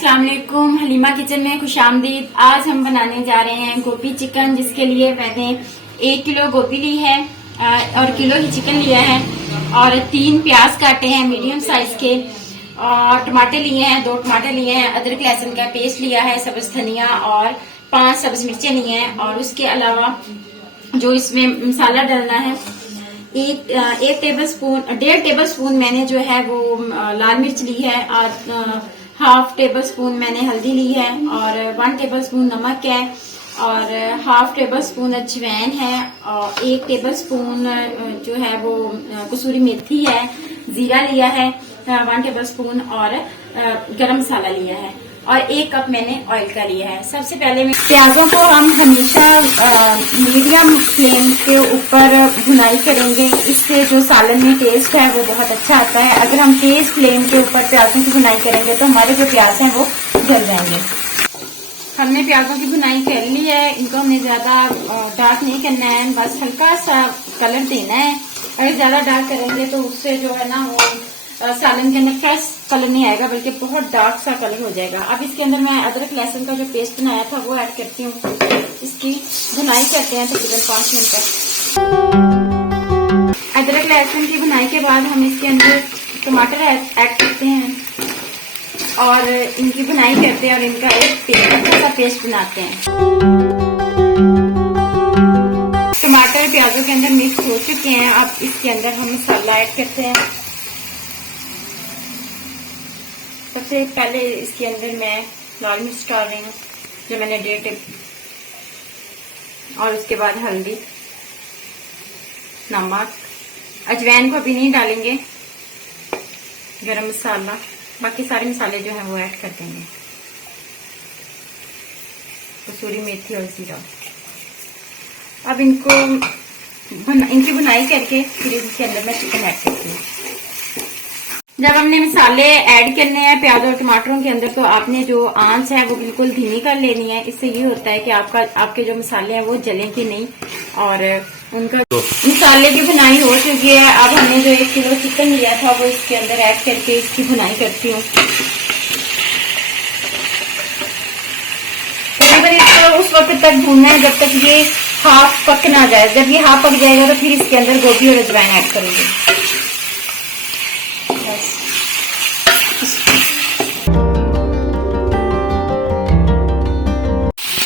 अस्सलाम वालेकुम, हलीमा किचन में खुशामदीद। आज हम बनाने जा रहे हैं गोभी चिकन, जिसके लिए मैंने 1 किलो गोभी ली है और किलो ही चिकन लिया है और 3 प्याज काटे हैं मीडियम साइज के और टमाटर लिए हैं, 2 टमाटर लिए हैं, अदरक लहसुन का पेस्ट लिया है, सब्ज धनिया और 5 सब्ज मिर्चें लिए हैं। और उसके अलावा जो इसमें मसाला डालना है, 1 टेबलस्पून 1.5 टेबलस्पून मैंने जो है वो लाल मिर्च ली है और हाफ टेबल स्पून मैंने हल्दी ली है और 1 टेबल स्पून नमक है और हाफ टेबल स्पून अजवाइन है और 1 टेबल स्पून जो है वो कसूरी मेथी है, जीरा लिया है 1 टेबल स्पून और गरम मसाला लिया है और 1 कप मैंने ऑयल का लिया है। सबसे पहले प्याजों को हम हमेशा मीडियम फ्लेम के ऊपर भुनाई करेंगे, इससे जो सालन में टेस्ट है वो बहुत अच्छा आता है। अगर हम तेज फ्लेम के ऊपर प्याजों की भुनाई करेंगे तो हमारे जो प्याज हैं वो जल जाएंगे। हमने प्याजों की भुनाई कर ली है, इनको हमने ज्यादा डार्क नहीं करना है, बस हल्का सा कलर देना है। अगर ज्यादा डार्क करेंगे तो उससे जो है ना वो सालन के अंदर फ्रेश कलर नहीं आएगा, बल्कि बहुत डार्क सा कलर हो जाएगा। अब इसके अंदर मैं अदरक लहसुन का जो पेस्ट बनाया था वो ऐड करती हूँ। इसकी भुनाई करते हैं तकरीबन 5 मिनट तक। अदरक लहसुन की भुनाई के बाद हम इसके अंदर टमाटर ऐड करते हैं और इनकी भुनाई करते हैं और इनका एक अच्छा सा पेस्ट बनाते हैं। टमाटर प्याजों के अंदर मिक्स हो चुके हैं। अब इसके अंदर हम मसाला ऐड करते हैं। सबसे पहले इसके अंदर मैं लाल मिर्च डाल रही हूँ जो मैंने 1.5 टेबल, और उसके बाद हल्दी, नमक, अजवाइन को अभी नहीं डालेंगे, गरम मसाला, बाकी सारे मसाले जो हैं वो ऐड कर देंगे, कसूरी मेथी और जीरा। अब इनकी बुनाई करके फिर इसके अंदर मैं चिकन ऐड करती हूँ। जब हमने मसाले ऐड करने हैं प्याज और टमाटरों के अंदर तो आपने जो आंच है वो बिल्कुल धीमी कर लेनी है। इससे ये होता है कि आपके जो मसाले हैं वो जलेंगे नहीं और उनका मसाले की भुनाई हो चुकी है। अब हमने जो 1 किलो चिकन लिया था वो इसके अंदर ऐड करके इसकी भुनाई करती हूँ। तकरीबन इसको उस वक्त तक भूनना है जब तक ये हाफ पक ना जाए। जब ये हाफ पक जाएगा तो फिर इसके अंदर गोभी और अजवाइन ऐड करेंगे।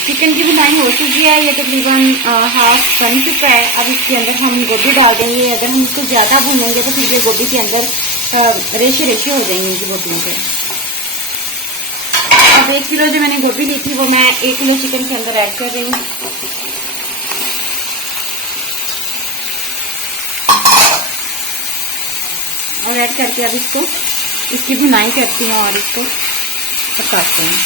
चिकन की भुनाई हो चुकी है, ये तकरीबन हाफ बन चुका है। अब इसके अंदर हम गोभी डाल देंगे। अगर हम इसको ज्यादा भूनेंगे तो फिर ये गोभी के अंदर रेशे हो जाएंगे इनकी गोभियों के। अब 1 किलो जो मैंने गोभी ली थी वो मैं 1 किलो चिकन के अंदर ऐड कर रही हूँ। और ऐड करके अब इसकी भुनाई करती हूँ और इसको पकाते हैं।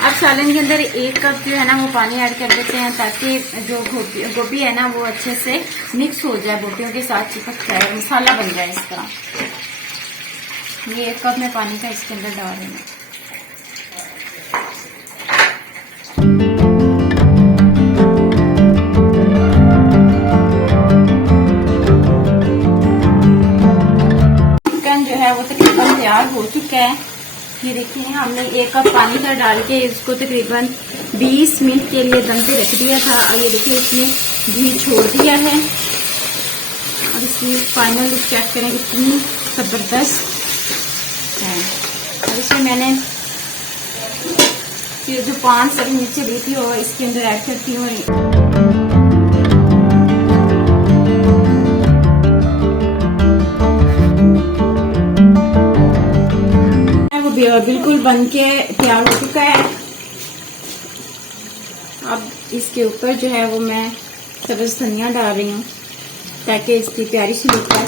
अब सालन के अंदर 1 कप जो है ना वो पानी ऐड कर देते हैं ताकि जो गोभी है ना वो अच्छे से मिक्स हो जाए, बोटियों के साथ चिपक जाए, मसाला बन जाए इस तरह। ये 1 कप में पानी का इसके अंदर डाल रही हूँ। वो तकरीबन तैयार हो चुका है। ये देखिए हमने 1 कप पानी का डाल के इसको तकरीबन 20 मिनट के लिए दम पे रख दिया था और ये देखिए इसने घी छोड़ दिया है। और इसकी फाइनल लुक चेक करें कितनी जबरदस्त है। और इसमें मैंने ये जो 5 सब्जी मिर्चें ली थी वो इसके अंदर ऐड करती हूँ। बिल्कुल बन के तैयार हो चुका है। अब इसके ऊपर जो है वो मैं सब्ज धनिया डाल रही हूँ ताकि इसकी प्यारी सी लुक है।